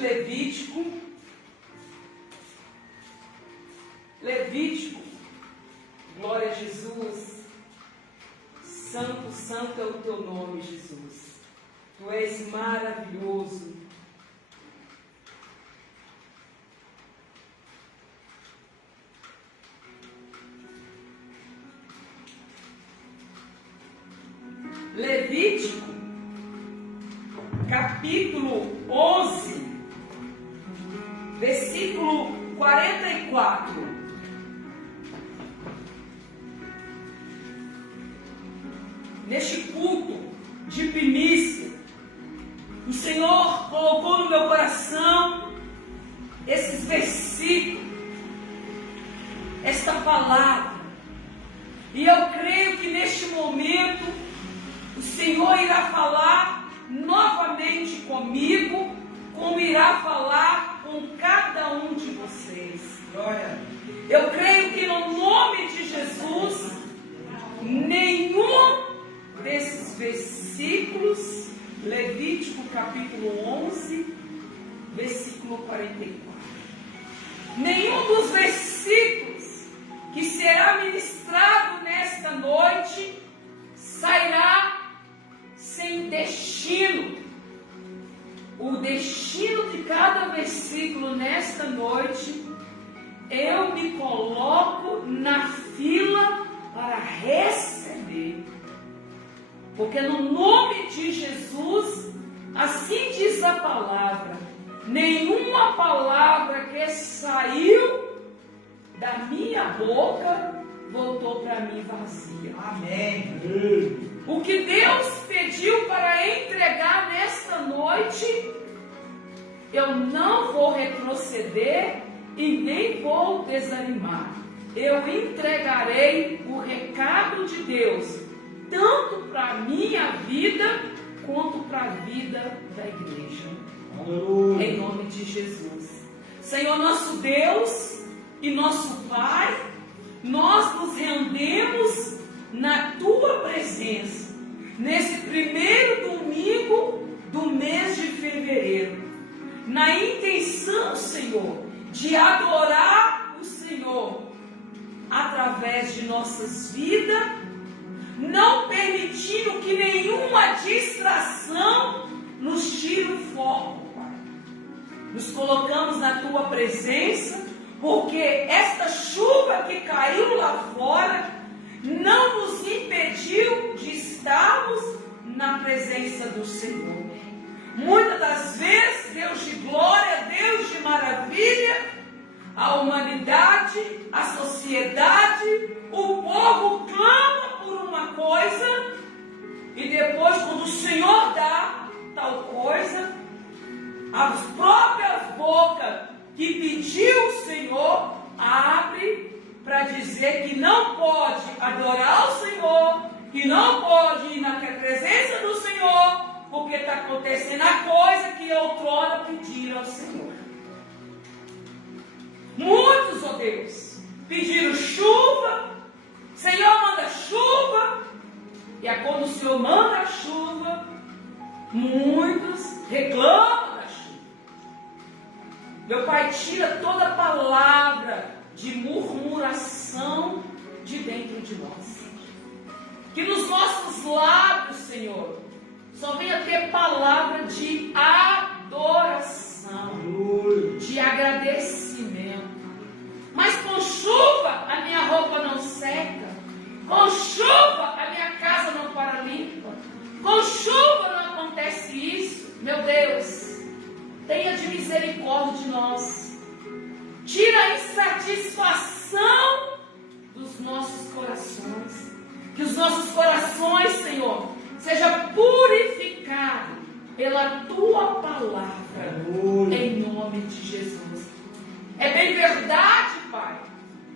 Levítico. Levítico, glória a Jesus. Santo, santo é o teu nome, Jesus. Tu és maravilhoso. Levítico, capítulo 11, versículo 44. Neste culto de primícia, o Senhor colocou no meu coração esses versículos, esta palavra, e eu creio que neste momento o Senhor irá falar novamente comigo, como irá falar com cada um de vocês. Glória. Eu creio que no nome de Jesus, nenhum desses versículos, Levítico capítulo 11, versículo 44, nenhum dos versículos que será ministrado nesta noite sairá sem destino. O destino de cada versículo nesta noite, eu me coloco na fila para receber. Porque no nome de Jesus, assim diz a palavra, nenhuma palavra que saiu da minha boca voltou para mim vazia. Amém. O que Deus pediu para entregar nesta noite, eu não vou retroceder e nem vou desanimar. Eu entregarei o recado de Deus, tanto para a minha vida, quanto para a vida da igreja. Aleluia. Em nome de Jesus. Senhor nosso Deus e nosso Pai, nós nos rendemos na Tua presença, nesse primeiro domingo do mês de fevereiro, na intenção, Senhor, de adorar o Senhor através de nossas vidas, não permitindo que nenhuma distração nos tire o foco, Pai. Nos colocamos na Tua presença, porque esta chuva que caiu lá fora não nos impediu de estarmos na presença do Senhor. Muitas das vezes, Deus de glória, Deus de maravilha, a humanidade, a sociedade, o povo clama por uma coisa, e depois, quando o Senhor dá tal coisa, as próprias bocas que pediu o Senhor abre para dizer que não pode adorar o Senhor, que não pode ir na presença do Senhor, porque está acontecendo a coisa que outrora pediram ao Senhor. Muitos, ó Deus, pediram chuva, Senhor manda chuva, e é quando o Senhor manda a chuva, muitos reclamam da chuva. Meu Pai, tira toda palavra de murmuração de dentro de nós. Que nos nossos lábios, Senhor, só venha ter palavra de adoração, de agradecimento. Mas com chuva a minha roupa não seca, com chuva a minha casa não para limpa, com chuva não acontece isso. Meu Deus, tenha de misericórdia de nós. Tira a insatisfação dos nossos corações. Que os nossos corações, Senhor, seja purificado pela Tua palavra, em nome de Jesus. É bem verdade, Pai,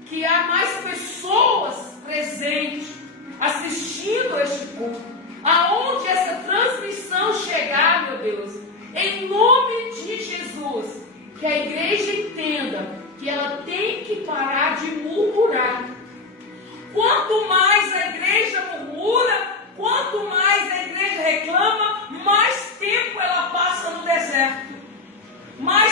que há mais pessoas presentes assistindo este culto, aonde essa transmissão chegar, meu Deus, em nome de Jesus, que a igreja entenda que ela tem que parar de murmurar. Quanto mais a igreja murmura, quanto mais a igreja reclama, mais tempo ela passa no deserto, mais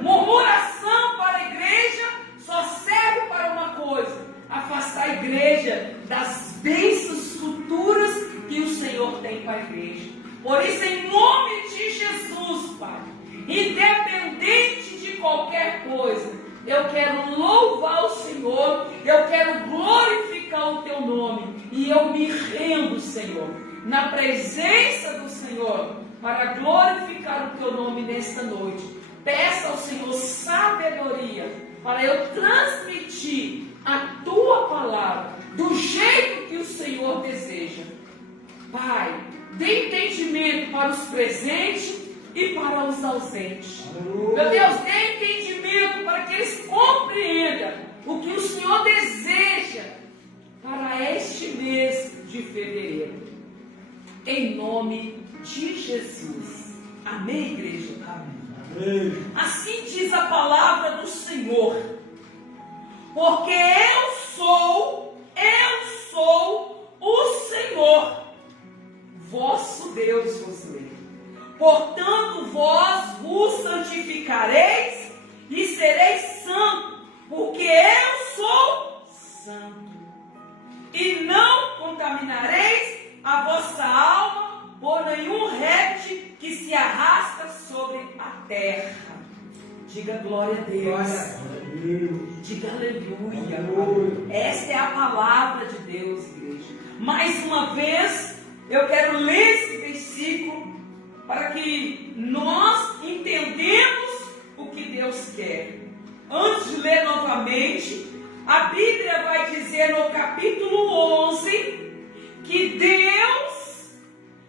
Murmuração para a igreja só serve para uma coisa: afastar a igreja das bênçãos futuras que o Senhor tem para a igreja. Por isso, em nome de Jesus, Pai, independente de qualquer coisa, eu quero louvar o Senhor, eu quero glorificar o Teu nome, e eu me rendo, Senhor, na presença do Senhor, para glorificar o Teu nome nesta noite. Peça ao Senhor sabedoria para eu transmitir a Tua palavra do jeito que o Senhor deseja. Pai, dê entendimento para os presentes e para os ausentes. Meu Deus, dê entendimento para que eles compreendam o que o Senhor deseja para este mês de fevereiro. Em nome de Jesus. Amém, igreja? Amém. Assim diz a palavra do Senhor. Porque eu sou o Senhor, vosso Deus vos lê. Portanto, vós vos santificareis e sereis santos, porque eu sou santo. E não contaminareis a vossa alma por nenhum réptil que se arrasta sobre a terra. Diga glória a Deus. Diga aleluia. Esta é a palavra de Deus, igreja. Mais uma vez, eu quero ler esse versículo para que nós entendamos o que Deus quer. Antes de ler novamente, a Bíblia vai dizer no capítulo 11 que Deus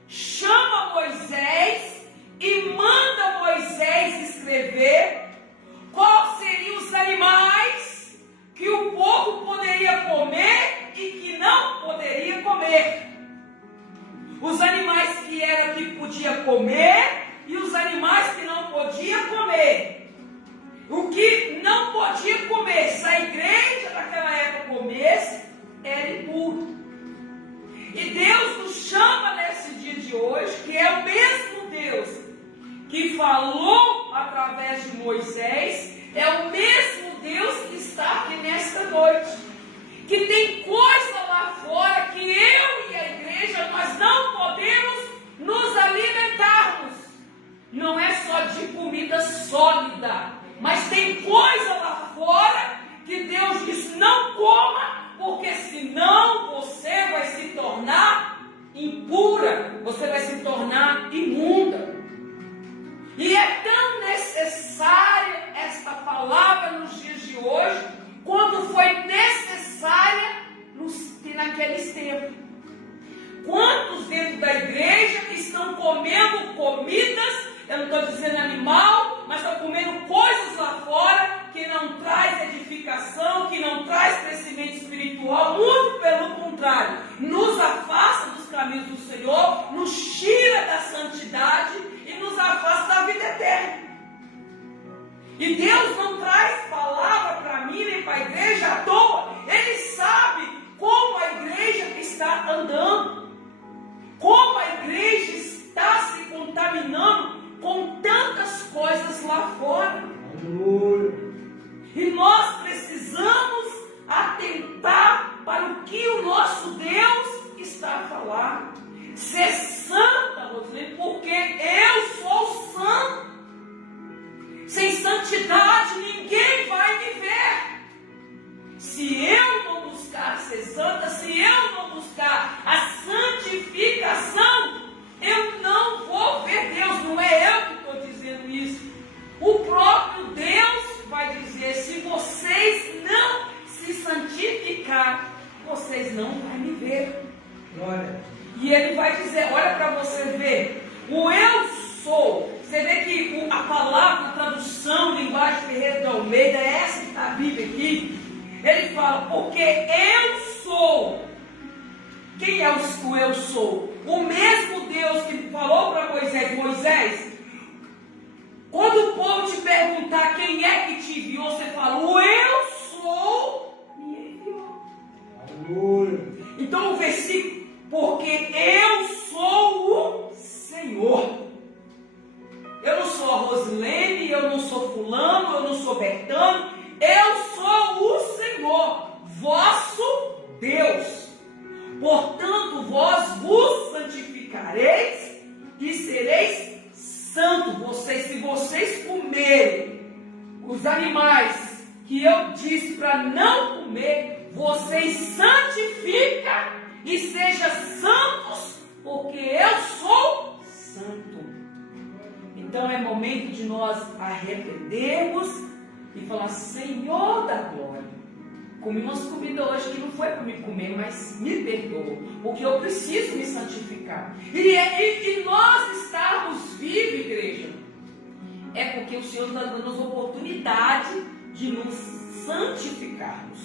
chama Moisés e manda Moisés escrever quais seriam os animais que o povo poderia comer e que não poderia comer. Os animais que podia comer e os animais que não podia comer. O que não podia comer, se a igreja naquela época comesse, era impuro. E Deus nos chama nesse dia de hoje, que é o mesmo Deus que falou através de Moisés, é o mesmo Deus que está aqui nesta noite. Que tem coisa lá fora que eu e a igreja, nós não podemos nos alimentarmos. Não é só de comida sólida, mas tem coisa lá fora que Deus diz: não coma, porque senão você vai se tornar impura, você vai se tornar imunda. E é tão necessária esta palavra nos dias de hoje, quanto foi necessária naqueles tempos. Quantos dentro da igreja estão comendo comidas, eu não estou dizendo animal, mas estão comendo coisas lá fora que não traz edificação, que não traz crescimento espiritual, muito pelo contrário, nos afasta dos caminhos do Senhor, nos tira da santidade e nos afasta da vida eterna. E Deus não traz palavra para mim nem para a igreja à toa. Ele sabe como a igreja está andando, como a igreja está se contaminando com tantas coisas lá fora. E nós precisamos atentar para o que o nosso Deus está a falar. Ser santa, Rosilene, porque eu sou santo. Sem santidade ninguém vai me ver. Se eu não buscar ser santa, se eu não buscar a santificação, eu não vou ver Deus. Não é eu que estou dizendo isso. O próprio Deus vai dizer: se vocês não se santificar, vocês não vão me ver. Glória. E ele vai dizer, olha para você ver, o eu sou. Você vê que a palavra, a tradução, linguagem Ferreira de Almeida, é essa que está a Bíblia aqui. Ele fala, porque eu sou. Quem é o eu sou? O mesmo Deus que falou para Moisés: Moisés, quando o povo te perguntar quem é que te enviou, você fala, o eu sou me enviou. Aleluia. Então o versículo, porque eu sou o Senhor. Eu não sou a Rosilene, eu disse para não comer, vocês santificam e sejam santos, porque eu sou santo. Então é momento de nós arrependermos e falar: Senhor da glória, comi umas comidas hoje que não foi para me comer, mas me perdoa, porque eu preciso me santificar. E nós estarmos vivos, igreja, é porque o Senhor está dando as oportunidades de nos santificarmos.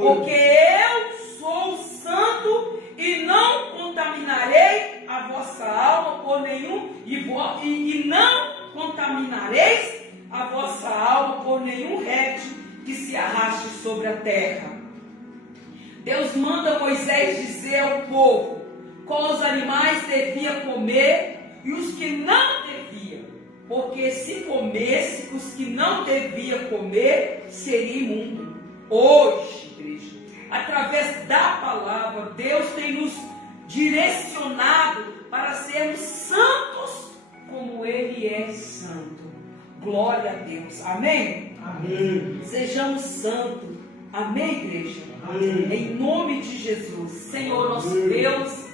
Porque eu sou santo e não contaminarei a vossa alma por nenhum, e não contaminareis a vossa alma por nenhum réptil que se arraste sobre a terra. Deus manda Moisés dizer ao povo quais os animais devia comer e os que não devia, porque se comesse os que não devia comer, seria imundo. Hoje, igreja, através da palavra, Deus tem nos direcionado para sermos santos como Ele é santo. Glória a Deus. Amém? Amém. Sejamos santos. Amém, igreja? Amém. Em nome de Jesus. Senhor nosso Deus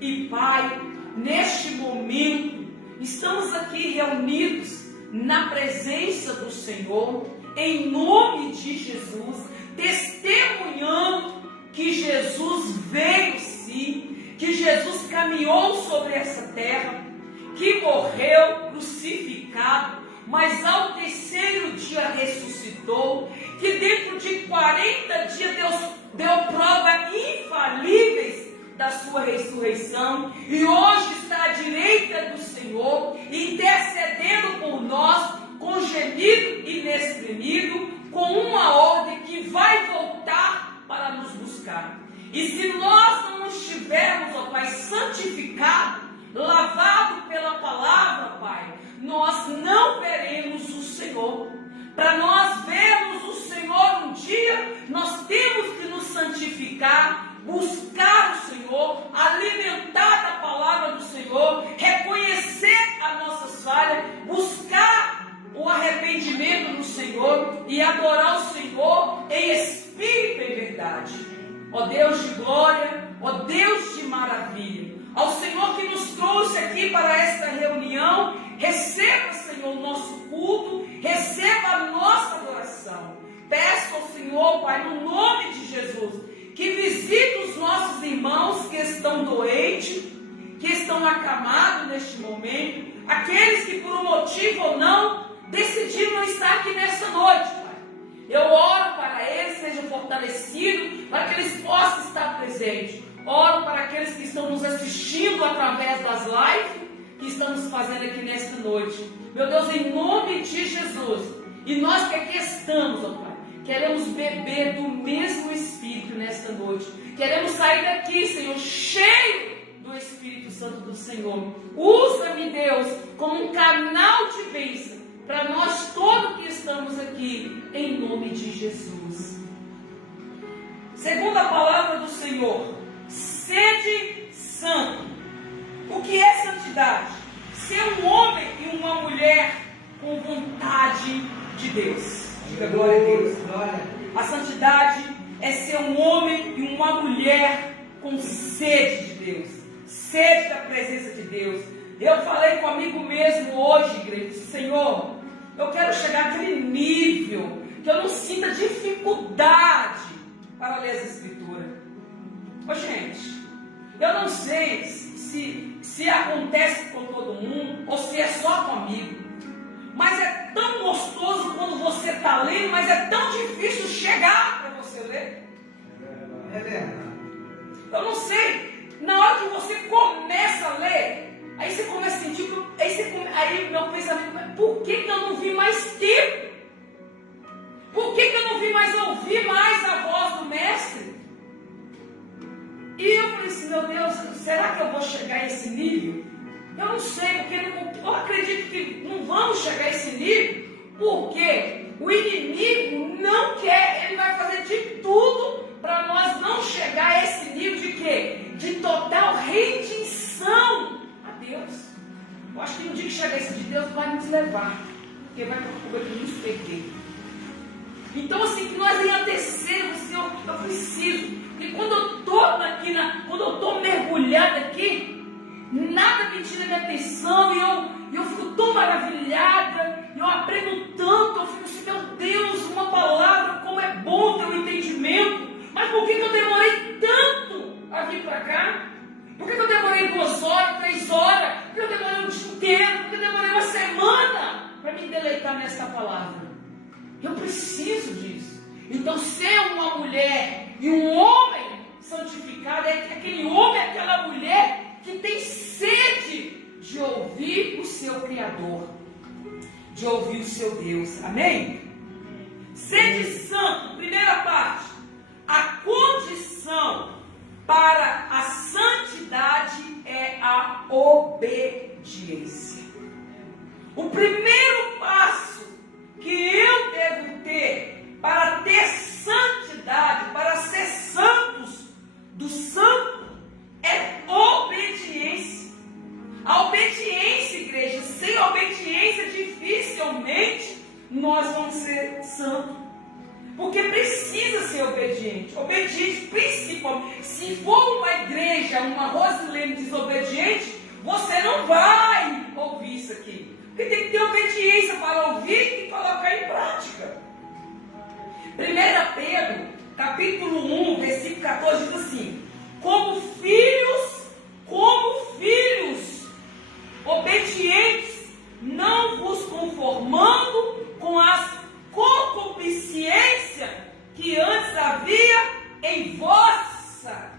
e Pai, neste momento, estamos aqui reunidos na presença do Senhor, em nome de Jesus, testemunhando que Jesus veio sim, que Jesus caminhou sobre essa terra, que morreu crucificado, mas ao terceiro dia ressuscitou, que dentro de 40 dias Deus deu provas infalíveis da sua ressurreição, e hoje está à direita do Senhor, intercedendo por nós, com gemido inexprimido, com uma ordem que vai voltar para nos buscar. E se nós não estivermos, ó Pai, santificados, lavados pela palavra, Pai, nós não veremos o Senhor. Para nós vermos o Senhor um dia, nós temos que nos santificar, buscar o Senhor, alimentar da palavra do Senhor, reconhecer as nossas falhas, buscar o arrependimento do Senhor e adorar o Senhor em espírito e em verdade. Ó Deus de glória, ó Deus de maravilha, ao Senhor que nos trouxe aqui para esta reunião, receba, Senhor, o nosso culto, receba a nossa adoração. Peço ao Senhor, Pai, no nome de Jesus, que visite os nossos irmãos que estão doentes, que estão acamados neste momento, aqueles que por um motivo ou não decidiram não estar aqui nessa noite, Pai. Eu oro para eles, sejam fortalecidos, para que eles possam estar presentes. Oro para aqueles que estão nos assistindo através das lives que estamos fazendo aqui nesta noite. Meu Deus, em nome de Jesus, e nós que aqui estamos, ó Pai, queremos beber do mesmo Espírito nesta noite. Queremos sair daqui, Senhor, cheio do Espírito Santo do Senhor. Usa-me, Deus, como um canal de bênção para nós todos que estamos aqui, em nome de Jesus. Segundo a palavra do Senhor, sede santo. O que é santidade? Ser um homem e uma mulher com vontade de Deus. Diga glória a Deus. A santidade é ser um homem e uma mulher com sede de Deus, sede da presença de Deus. Eu falei comigo mesmo hoje, igreja: Senhor, eu quero chegar àquele nível que eu não sinta dificuldade para ler as Escrituras. Ô gente, eu não sei se acontece com todo mundo ou se é só comigo, mas é tão gostoso quando você está lendo, mas é tão difícil chegar para você ler. É verdade. Eu não sei, na hora que você começa a ler, aí você começa a sentir, aí meu pensamento: por que eu não vi mais tempo? Por que eu não vi mais ouvir mais a voz do mestre? E eu falei assim: meu Deus, será que eu vou chegar a esse nível? Eu não sei, porque eu acredito que não vamos chegar a esse nível, porque o inimigo não quer, ele vai fazer de tudo para nós não chegar a esse nível de quê? De total rendição a Deus. Eu acho que no dia que chegar esse de Deus vai nos levar, porque vai nos perder. Então, assim, que nós enaltecemos, Senhor, eu preciso. Porque quando eu estou aqui, quando eu estou mergulhada aqui, nada me tira minha atenção e eu fico tão maravilhada, eu aprendo tanto, eu fico assim, meu Deus, uma palavra, como é bom ter um entendimento. Mas por que eu demorei tanto a vir para cá? Por que eu demorei 2 horas, 3 horas? Por que eu demorei um dia inteiro? Por que eu demorei uma semana para me deleitar nessa palavra? Eu preciso disso. Então, ser uma mulher e um homem santificado é aquele homem, aquela mulher que tem sede de ouvir o seu Criador, de ouvir o seu Deus. Amém? Sede santo, primeira parte. A condição para a santidade é a obediência. O primeiro passo que eu devo ter para ter santidade, para ser santos do santo, é obediência. A obediência, igreja, sem obediência dificilmente nós vamos ser santos. Porque precisa ser obediente. Obediente principalmente. Se for uma igreja, uma Rosilene desobediente, você não vai ouvir isso aqui. Porque tem que ter obediência para ouvir e colocar em prática. 1 Pedro, capítulo 1, versículo 14, diz assim: como filhos, obedientes, não vos conformando com as concupiscência que antes havia em vossa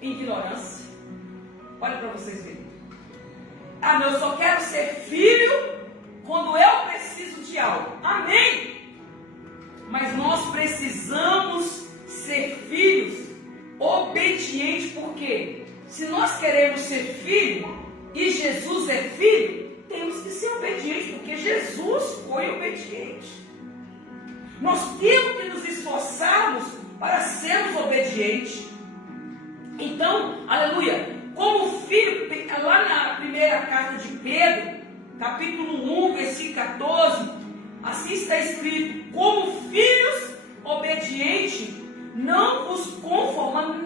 ignorância. Olha para vocês verem. Eu só quero ser filho quando eu preciso de algo. Amém? Mas nós precisamos ser filhos obedientes, porque se nós queremos ser filho e Jesus é filho, temos que ser obedientes, porque Jesus foi obediente. Nós temos que nos esforçarmos para sermos obedientes. Então, aleluia, como filho, lá na primeira carta de Pedro, capítulo 1, versículo 14, assim está escrito: como filhos obedientes, não vos conformando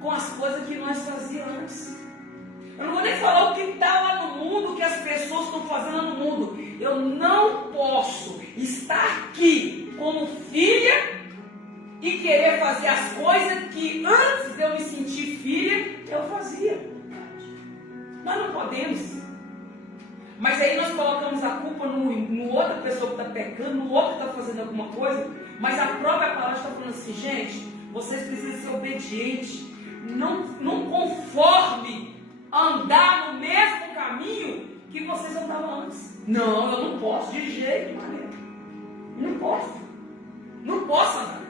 com as coisas que nós fazíamos antes. Eu não vou nem falar o que está lá no mundo, o que as pessoas estão fazendo no mundo. Eu não posso estar aqui como filha e querer fazer as coisas que antes de eu me sentir filha, eu fazia. Nós não podemos. Mas aí nós colocamos a culpa no outra pessoa que está pecando, no outro que está fazendo alguma coisa. Mas a própria palavra está falando assim: gente, vocês precisam ser obedientes. Não conforme andar no mesmo caminho que vocês andavam antes. Não, eu não posso de jeito maneiro. Não posso. Não posso andar.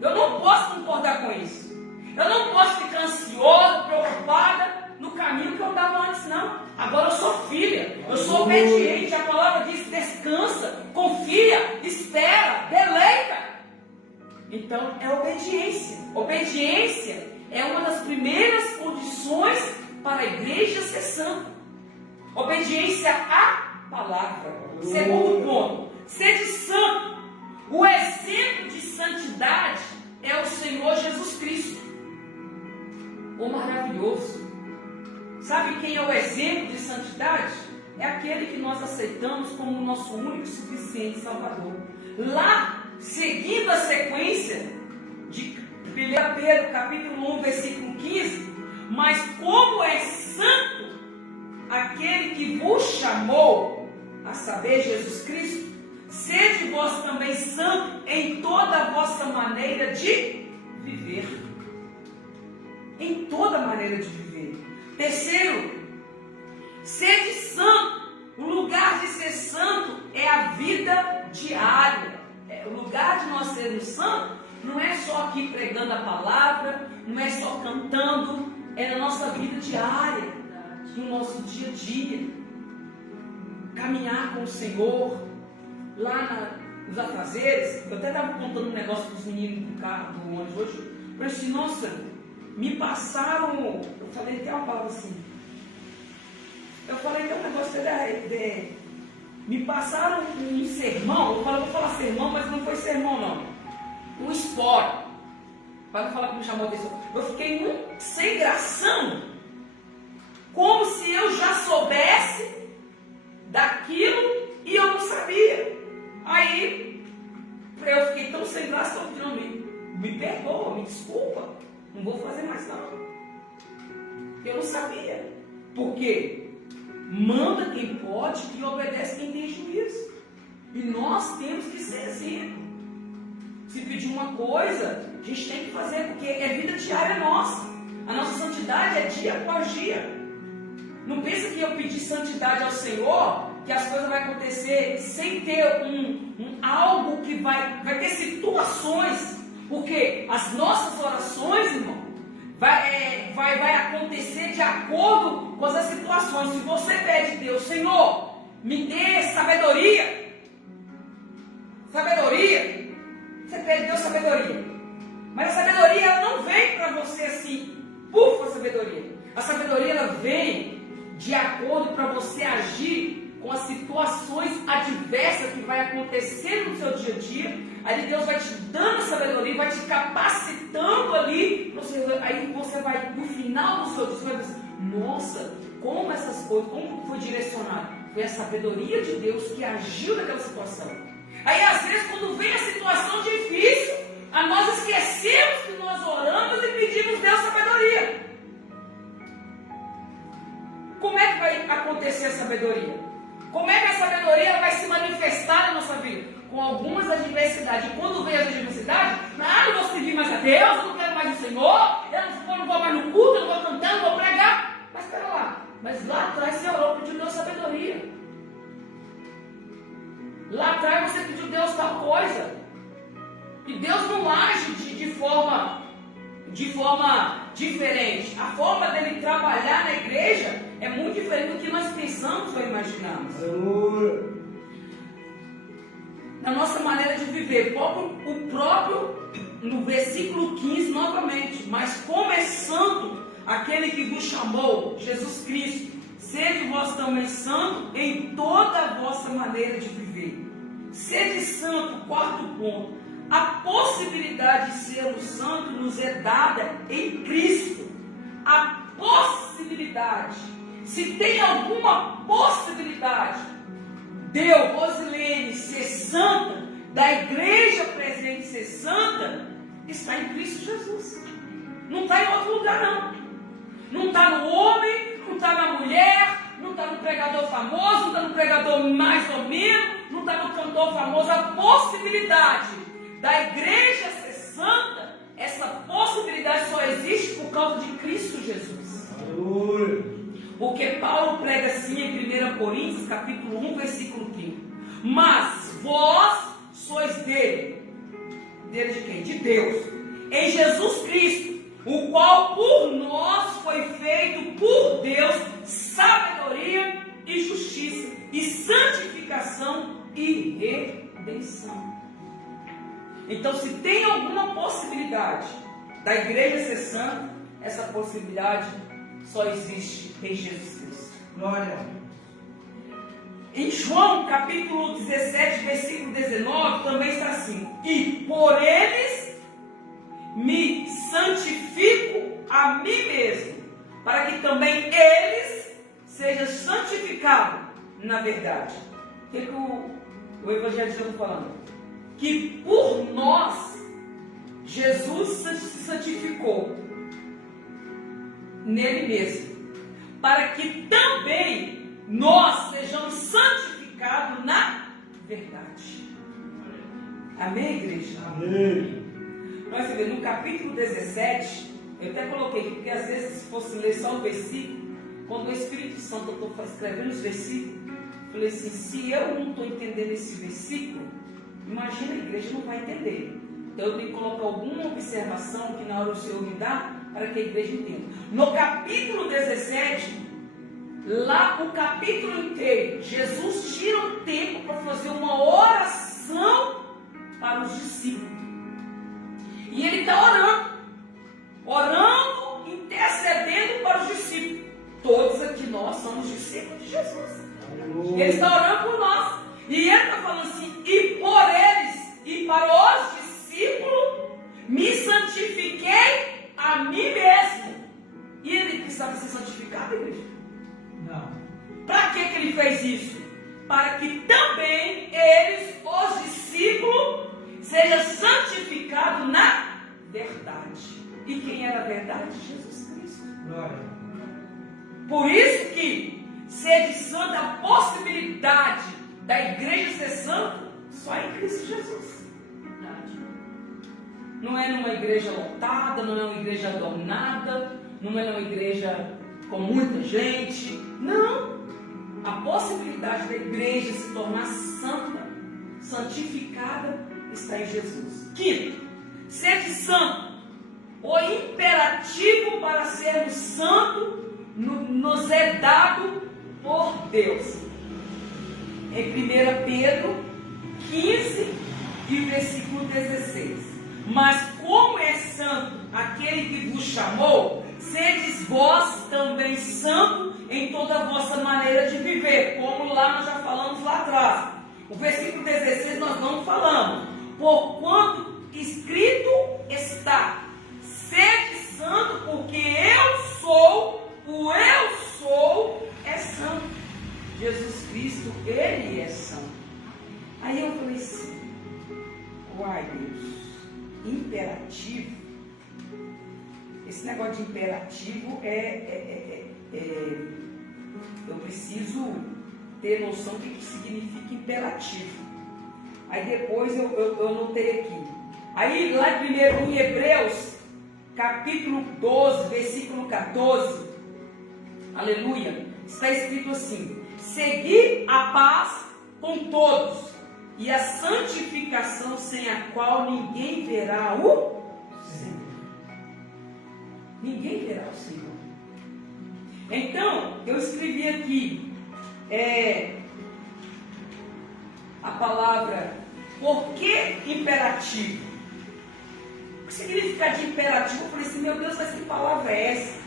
Eu não posso concordar com isso. Eu não posso ficar ansiosa, preocupada no caminho que eu andava antes, não. Agora eu sou filha, eu sou obediente. A palavra diz: descansa, confia, espera, deleita. Então é obediência. Obediência é uma das primeiras condições para a igreja ser santa. Obediência à palavra. Segundo ponto, sede santo. O exemplo de santidade é o Senhor Jesus Cristo. O maravilhoso. Sabe quem é o exemplo de santidade? É aquele que nós aceitamos como o nosso único e suficiente Salvador. Lá, seguindo a sequência de 1 Pedro, capítulo 1, versículo 15: mas como é santo aquele que vos chamou, a saber, Jesus Cristo, sede vós também santo em toda a vossa maneira de viver. Em toda maneira de viver. Terceiro, sede santo. O lugar de ser santo é a vida diária. O lugar de nós sermos santos não é só aqui pregando a palavra, não é só cantando, é na nossa vida diária, no nosso dia a dia. Caminhar com o Senhor, lá nos afazeres. Eu até estava contando um negócio para os meninos do carro, do ônibus hoje. Eu falei assim: nossa, me passaram. Eu falei até uma palavra assim. Eu falei até um negócio me passaram um sermão, eu vou falar sermão, mas não foi sermão não, um spoiler, para não falar que me chamou a atenção. Eu fiquei muito sem gração, como se eu já soubesse daquilo e eu não sabia. Aí eu fiquei tão sem graça, estou pedindo, me perdoa, me desculpa, não vou fazer mais não. Eu não sabia. Por quê? Manda quem pode e obedece quem tem juízo. E nós temos que ser exemplo. Se pedir uma coisa, a gente tem que fazer, porque é vida diária nossa. A nossa santidade é dia após dia. Não pensa que eu pedir santidade ao Senhor, que as coisas vão acontecer sem ter algo que vai ter situações. Porque as nossas orações, irmão, vai acontecer de acordo com as situações. Se você pede a Deus, Senhor, me dê sabedoria. Sabedoria. Você pede a Deus sabedoria. Mas a sabedoria ela não vem para você assim, por sabedoria. A sabedoria ela vem de acordo para você agir com as situações adversas que vai acontecer no seu dia a dia. Aí Deus vai te dando a sabedoria, vai te capacitando ali. Aí você vai, no final do seu dia, você vai dizer, nossa, como essas coisas, como foi direcionado? Foi a sabedoria de Deus que agiu naquela situação. Aí às vezes quando vem a situação difícil, nós esquecemos que nós oramos e pedimos Deus sabedoria. Como é que vai acontecer a sabedoria? Como é que a sabedoria vai se manifestar na nossa vida? Com algumas adversidades. E quando vem as adversidades, não vou servir mais a Deus, eu não quero mais o Senhor, eu não vou mais no culto, eu não vou cantar, eu não vou pregar. Mas espera lá, mas lá atrás você orou, pediu Deus sabedoria. Lá atrás você pediu Deus tal coisa. E Deus não age de forma diferente. A forma dele trabalhar na igreja é muito diferente do que nós pensamos ou imaginamos. Na nossa maneira de viver, o próprio no versículo 15 novamente, mas como é santo aquele que vos chamou, Jesus Cristo, sede vós também santo em toda a vossa maneira de viver. Sede santo, quarto ponto. A possibilidade de sermos santos nos é dada em Cristo. A possibilidade. Se tem alguma possibilidade de eu, Rosilene, ser santa, da igreja presente ser santa, está em Cristo Jesus. Não está em outro lugar, não. Não está no homem, não está na mulher, não está no pregador famoso, não está no pregador mais ou menos, não está no cantor famoso. A possibilidade da igreja ser santa, essa possibilidade só existe por causa de Cristo Jesus. Aleluia. Porque Paulo prega assim em 1 Coríntios, capítulo 1, versículo 15. Mas vós sois dele. Dele de quem? De Deus. Em Jesus Cristo, o qual por nós foi feito por Deus sabedoria e justiça, e santificação e redenção. Então, se tem alguma possibilidade da igreja ser santa, essa possibilidade só existe em Jesus Cristo. Glória. Em João capítulo 17, versículo 19, também está assim: e por eles me santifico a mim mesmo, para que também eles sejam santificados na verdade. O que o evangelista está falando? Que por nós Jesus se santificou nele mesmo, para que também nós sejamos santificados na verdade. Amém, igreja? Amém. Nós vemos no capítulo 17, eu até coloquei aqui, porque às vezes se fosse ler só o versículo, quando o Espírito Santo, eu estou escrevendo os versículos, eu falei assim, se eu não estou entendendo esse versículo, imagina, a igreja não vai entender. Então eu tenho que colocar alguma observação que na hora o Senhor me dá, para que a igreja entenda. No capítulo 17, lá o capítulo inteiro, Jesus tira um tempo para fazer uma oração para os discípulos. E ele está orando, intercedendo para os discípulos. Todos aqui nós somos discípulos de Jesus. Ele está orando por nós. Glória. Por isso que ser de santo, a possibilidade da igreja ser santo, só em Cristo Jesus. Não é numa igreja lotada, não é uma igreja adornada, não é numa igreja com muita gente. Não. A possibilidade da igreja se tornar santa, santificada, está em Jesus. Quinto, ser de santo. O imperativo para sermos santos nos é dado por Deus. Em 1 Pedro 15 e versículo 16. Mas como é santo aquele que vos chamou, sedes vós também santo em toda a vossa maneira de viver, como lá nós já falamos lá atrás. O versículo 16 nós não falamos. Porquanto escrito está: sede santo, porque eu sou, é santo. Jesus Cristo, Ele é santo. Aí eu falei assim, uai Deus, imperativo. Esse negócio de imperativo eu preciso ter noção do que significa imperativo. Aí depois eu anotei aqui. Aí lá primeiro em Hebreus, capítulo 12, versículo 14, aleluia, está escrito assim: segui a paz com todos e a santificação, sem a qual ninguém verá o Senhor. Ninguém verá o Senhor. Então, eu escrevi aqui a palavra, por que imperativo? O que significa de imperativo? Eu falei assim, meu Deus, mas que palavra é essa?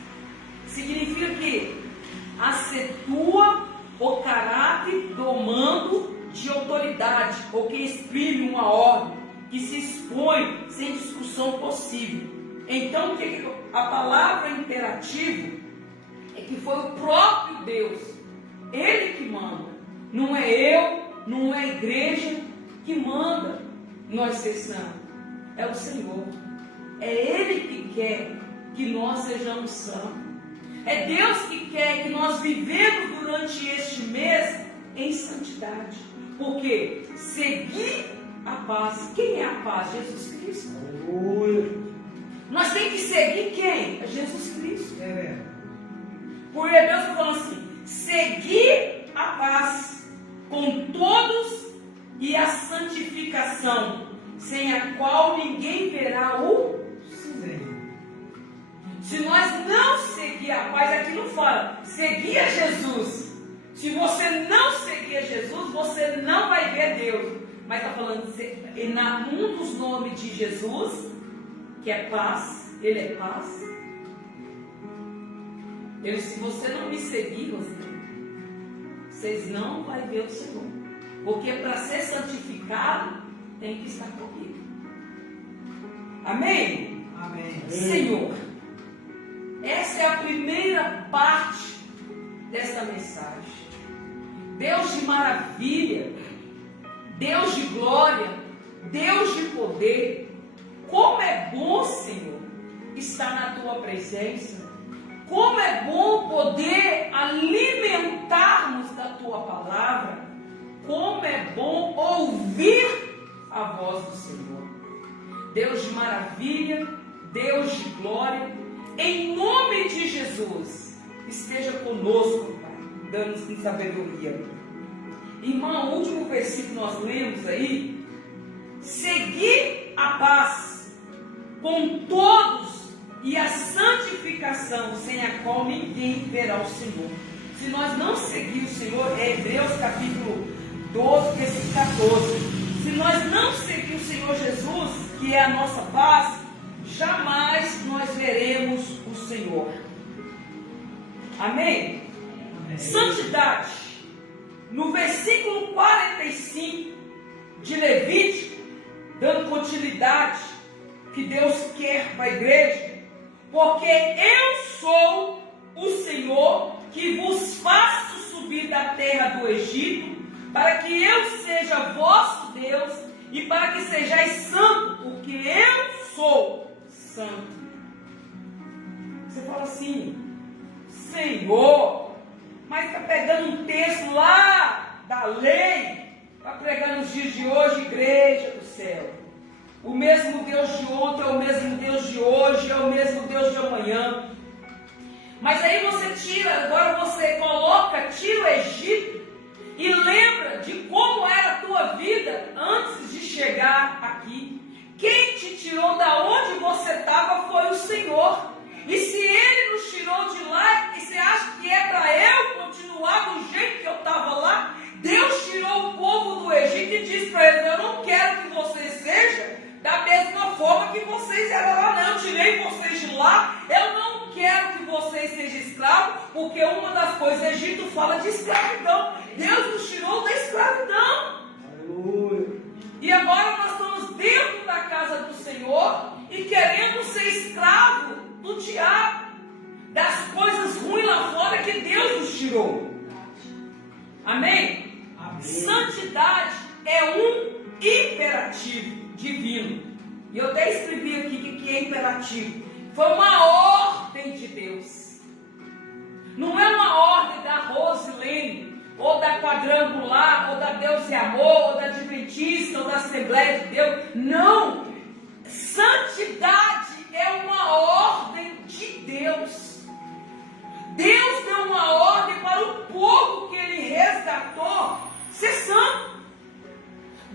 Significa que acentua o caráter do mando de autoridade, ou que exprime uma ordem, que se expõe sem discussão possível. Então, o que a palavra imperativo é que foi o próprio Deus, Ele que manda. Não é eu, não é a igreja que manda nós ser santos. É o Senhor. É Ele que quer que nós sejamos santos. É Deus que quer que nós vivemos durante este mês em santidade. Porque seguir a paz. Quem é a paz? Jesus Cristo. Aleluia. Nós temos que seguir quem? É Jesus Cristo. É. Porque Deus está falando assim: seguir a paz com todos e a santificação, sem a qual ninguém verá o Senhor. Se nós não seguir a paz, aqui não fala seguir a Jesus. Se você não seguir a Jesus, você não vai ver Deus. Mas está falando um dos nomes de Jesus, que é paz. Ele é paz. Se você não me seguir, vocês não vão ver o Senhor. Porque para ser santificado, tem que estar comigo. Amém? Amém. Senhor, essa é a primeira parte desta mensagem. Deus de maravilha, Deus de glória, Deus de poder. Como é bom, Senhor, estar na tua presença. Como é bom poder alimentarmos da tua palavra. Como é bom ouvir a voz do Senhor. Deus de maravilha, Deus de glória, em nome de Jesus, esteja conosco, Pai, dando-nos sabedoria. Irmão, o último versículo que nós lemos aí: seguir a paz com todos e a santificação, sem a qual ninguém verá o Senhor. Se nós não seguir o Senhor, é Hebreus capítulo 12, versículo 14. Se nós não seguir o Senhor Jesus, que é a nossa paz, jamais nós veremos o Senhor. Amém? Amém. Santidade. No versículo 45 de Levítico, dando continuidade que Deus quer para a igreja, porque eu sou o Senhor que vos faço subir da terra do Egito, para que eu seja vosso Deus e para que sejais santo, porque eu sou santo. Você fala assim, O mesmo Deus de ontem é o mesmo Deus de hoje, é o mesmo Deus de amanhã. Mas aí você tira o Egito e lembra de como era a tua vida antes de chegar aqui. Quem te tirou da onde você estava foi o Senhor. E se Ele nos tirou de lá, e você acha que é para eu continuar do jeito que eu estava lá? Deus tirou o povo do Egito e disse para eles: eu não quero que vocês sejam da mesma forma que vocês eram lá, não. Eu tirei vocês de lá, eu não quero que vocês sejam escravos, porque uma das coisas, Egito fala de escravidão. Deus nos tirou da escravidão. Aleluia. E agora nós estamos dentro da casa do Senhor e queremos ser escravo do diabo, das coisas ruins lá fora que Deus nos tirou. Amém? Amém. Santidade é um imperativo divino. E eu até escrevi aqui que é imperativo. Foi uma ordem de Deus. Não é uma ordem da Rosilene, ou da Quadrangular, ou da Deus e Amor, ou da Adventista, ou da Assembleia de Deus. Não! Santidade é uma ordem de Deus. Deus deu uma ordem para o povo que Ele resgatou ser santo.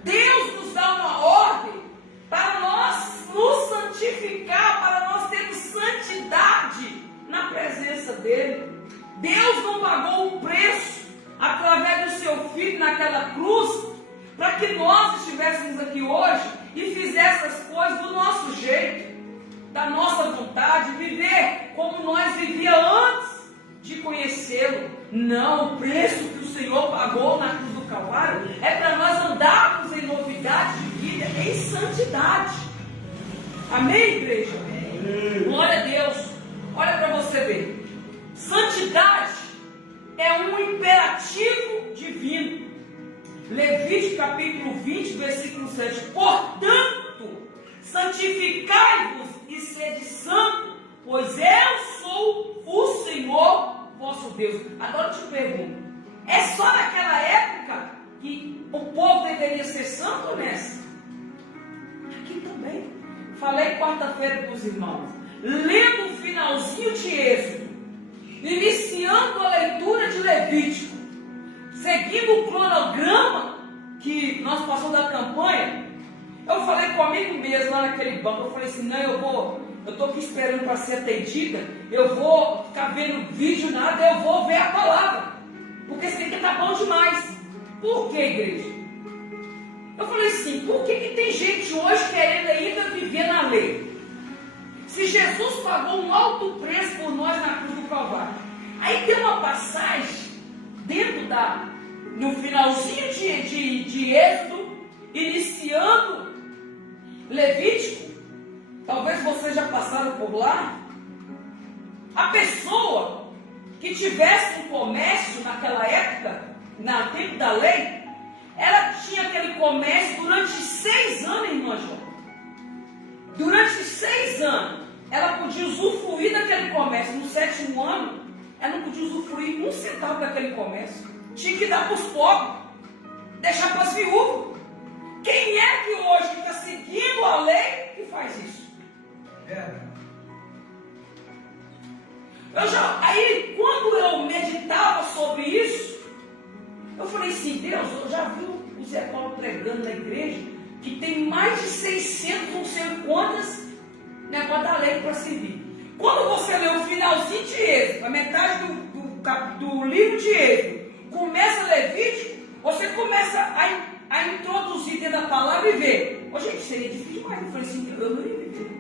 Deus nos dá uma ordem para nós nos santificar, para nós termos santidade na presença dEle. Deus não pagou o preço através do seu Filho naquela cruz para que nós estivéssemos aqui hoje e fizéssemos as coisas do nosso jeito, da nossa vontade, viver como nós vivíamos antes de conhecê-lo. Não, o preço que o Senhor pagou na cruz do Calvário é para nós andarmos em novidade de vida, em santidade. Amém, igreja? Amém. Glória a Deus. Olha para você ver. Santidade é um imperativo divino. Levítico capítulo 20, versículo 7. Portanto, santificai-vos e sede santo, pois eu sou o Senhor vosso Deus. Agora eu te pergunto, é só naquela época que o povo deveria ser santo ou nessa? Aqui também. Falei quarta-feira para os irmãos, lendo o finalzinho de Êxodo, iniciando a leitura de Levítico, seguindo o cronograma que nós passamos da campanha, eu falei comigo mesmo lá naquele banco, eu falei assim, não, eu estou aqui esperando para ser atendida, eu vou ficar vendo vídeo, nada, eu vou ver a palavra, porque isso aqui está bom demais. Por que, igreja? Eu falei assim, por que tem gente hoje querendo ainda viver na lei? Se Jesus pagou um alto preço por nós na cruz do Calvário. Aí tem uma passagem dentro no finalzinho de Êxodo, iniciando Levítico. Talvez vocês já passaram por lá. A pessoa que tivesse um comércio naquela época, no tempo da lei, ela tinha aquele comércio durante 6 anos, irmã João. Durante 6 anos, ela podia usufruir daquele comércio. No 7º ano, ela não podia usufruir 1 centavo daquele comércio. Tinha que dar para os pobres, deixar para as viúvas. Quem é que hoje está seguindo a lei que faz isso? Aí, quando eu meditava sobre isso, eu falei assim, Deus, eu já vi o Zé Paulo pregando na igreja, que tem mais de 600, não sei quantas, negócio da lei para servir. Quando você lê o finalzinho de Êxodo, a metade do livro de Êxodo, começa Levítico, você começa a introduzir dentro da palavra e ver. Ô, gente, seria difícil demais. Eu falei assim, eu não ia viver.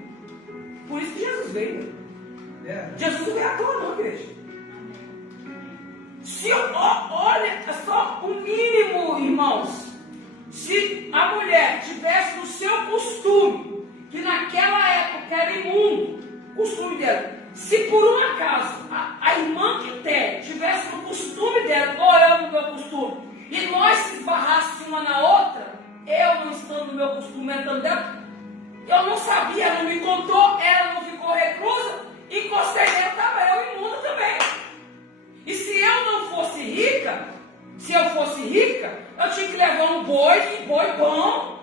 Por isso que Jesus veio. Jesus não veio à toa, não, igreja. Olha só o mínimo, irmãos. Se a mulher tivesse no seu costume, que naquela época era imundo, costume dela, se por um acaso a irmã que tivesse no costume dela, ou eu no meu costume, e nós se esbarrássemos uma na outra, eu não estando no meu costume, entrando dela, eu não sabia, ela não me contou, ela não ficou reclusa, encostei nela, estava eu imunda também. E se eu não fosse rica, eu tinha que levar um boi bom,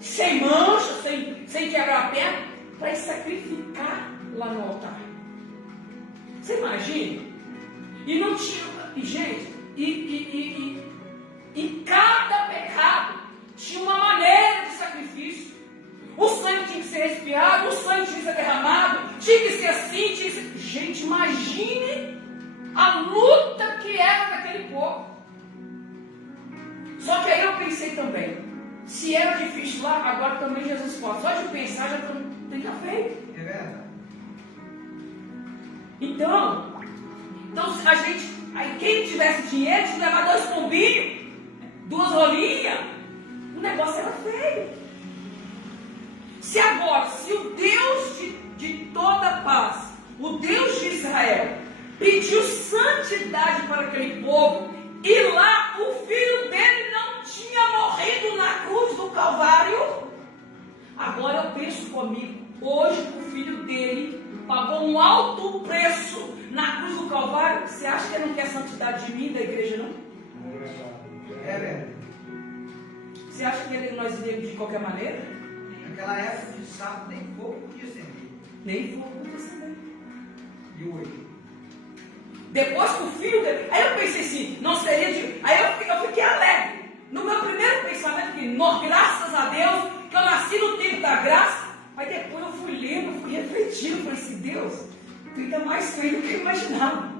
sem mancha, sem quebrar a perna, para sacrificar lá no altar. Você imagina? E não tinha, e gente, e cada pecado tinha uma maneira de sacrifício. O sangue tinha que ser respirado, o sangue tinha que ser derramado, tinha que ser assim, tinha que ser... Gente, imagine a luta que era daquele povo. Só que aí eu pensei também, se era difícil lá, agora também Jesus pode. Só de pensar já tem café. É verdade. Então a gente, aí quem tivesse dinheiro tinha que levar 2 pombinhos, 2 rolinhas, o negócio era feio. Se o Deus de toda paz, o Deus de Israel, pediu santidade para aquele povo, e lá o filho dele não tinha morrido na cruz do Calvário, agora eu penso comigo, hoje o filho dele pagou um alto preço na cruz do Calvário. Você acha que ele não quer santidade de mim, da igreja, não? É verdade. Você acha que nós iremos de qualquer maneira? Naquela época de sábado nem fogo podia acender. Nem fogo podia acender. E hoje? Depois que o filho dele... Aí eu pensei assim, não seria de... Aí eu fiquei alegre. No meu primeiro pensamento, que graças a Deus, que eu nasci no tempo da graça. Mas depois eu fui lendo, fui refletindo, falei assim, Deus, fica mais feio do que eu imaginava.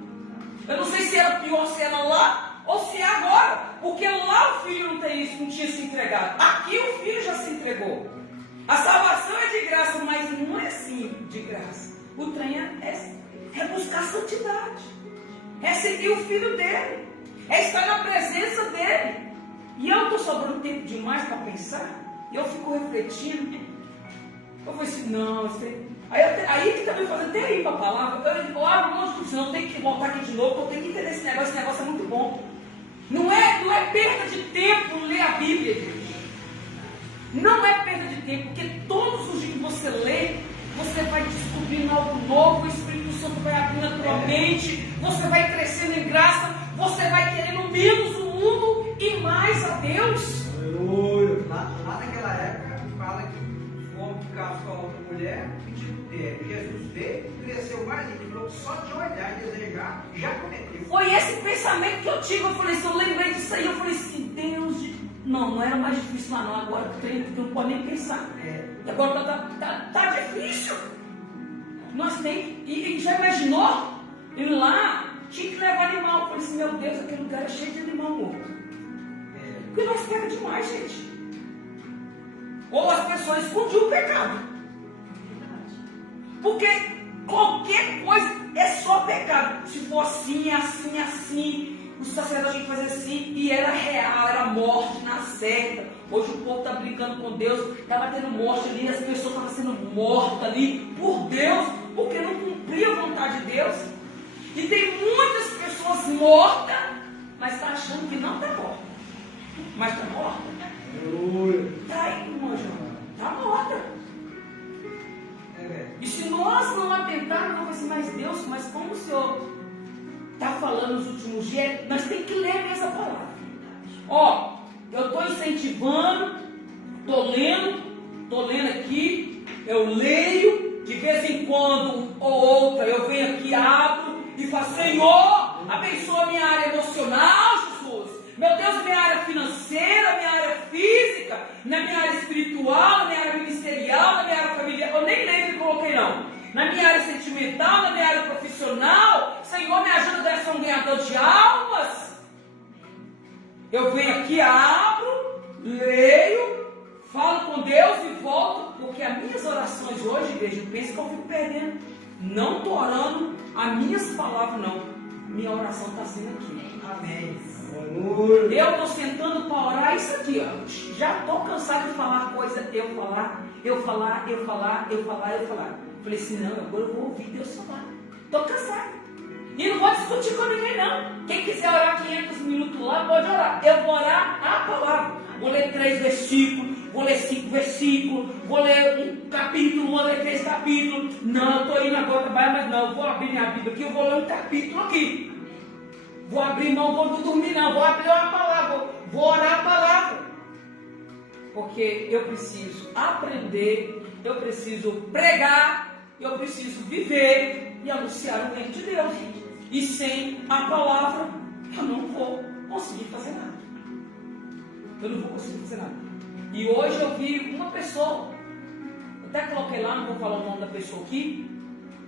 Eu não sei se era pior se era lá ou se é agora. Porque lá o filho não tinha se entregado. Aqui o filho já se entregou. A salvação é de graça, mas não é assim de graça. O trem é buscar santidade. É seguir o filho dele. É estar na presença dele. E eu estou sobrando tempo demais para pensar. E eu fico refletindo. Eu falei assim, não, aí que está me fazendo até ir para a palavra. Eu abro um monte de coisa, eu tenho que voltar aqui de novo, eu tenho que entender esse negócio é muito bom. Não é perda de tempo ler a Bíblia, gente. Não é perda de tempo, porque todos os dias que você lê, você vai descobrindo algo novo, o Espírito Santo vai abrindo a tua mente, você vai crescendo em graça, você vai querendo menos o mundo e mais a Deus. Aleluia. Lá naquela época, fala que o homem que casou com a outra mulher, pedindo dele. Jesus veio e cresceu mais e falou só de olhar e desejar, já cometeu. Foi esse pensamento que eu tive. Eu falei assim, eu lembrei disso aí, eu falei assim, Deus, não era mais difícil lá não, agora tu não pode nem pensar. E agora tá difícil. Nós tem e já imaginou? E lá tinha que levar animal. Eu falei assim, meu Deus, aquele lugar é cheio de animal morto. Porque nós pegamos demais, gente. Ou as pessoas escondiam o pecado. Porque qualquer coisa é só pecado. Se for assim, assim, assim, o sacerdote tinha que fazer assim, e era real, era morte na certa. Hoje o povo está brincando com Deus, estava tendo morte ali, as pessoas estavam sendo mortas ali por Deus, porque não cumpria a vontade de Deus. E tem muitas pessoas mortas, mas está achando que não está morta. Mas está morta. Está aí, irmão João. Está morta. E se nós não atentarmos, não vai ser mais Deus, mas como o Senhor está falando nos últimos dias, nós temos que ler essa palavra. Ó, eu estou incentivando, estou lendo aqui, eu leio, de vez em quando ou outra, eu venho aqui, abro e falo, Senhor, abençoa minha área emocional, Jesus. Meu Deus, minha área financeira, minha área física, na minha área espiritual, na minha área ministerial, na minha área familiar. Eu nem lembro que coloquei não. Na minha área sentimental, na minha área profissional. Senhor, me ajuda a ser um ganhador de almas. Eu venho aqui, abro, leio, falo com Deus e volto. Porque as minhas orações hoje, igreja, penso que eu fico perdendo. Não estou orando as minhas palavras, não. Minha oração está sendo aqui. Amém. Eu estou sentando para orar isso aqui, ó. Já estou cansado de falar coisa, eu falar. Falei assim, não, agora eu vou ouvir Deus falar. Estou cansado. E não vou discutir com ninguém, não. Quem quiser orar 500 minutos lá, pode orar. Eu vou orar a palavra. Vou ler 3 versículos, vou ler 5 versículos, vou ler um capítulo, vou ler 3 capítulos. Não, eu estou indo agora trabalhar, mas não, eu vou abrir minha Bíblia aqui, eu vou ler um capítulo aqui. Vou abrir mão, vou dormir não, vou abrir uma palavra, vou orar a palavra. Porque eu preciso aprender, eu preciso pregar, eu preciso viver e anunciar o reino de Deus. E sem a palavra, eu não vou conseguir fazer nada. Eu não vou conseguir fazer nada. E hoje eu vi uma pessoa, até coloquei lá, não vou falar o nome da pessoa aqui,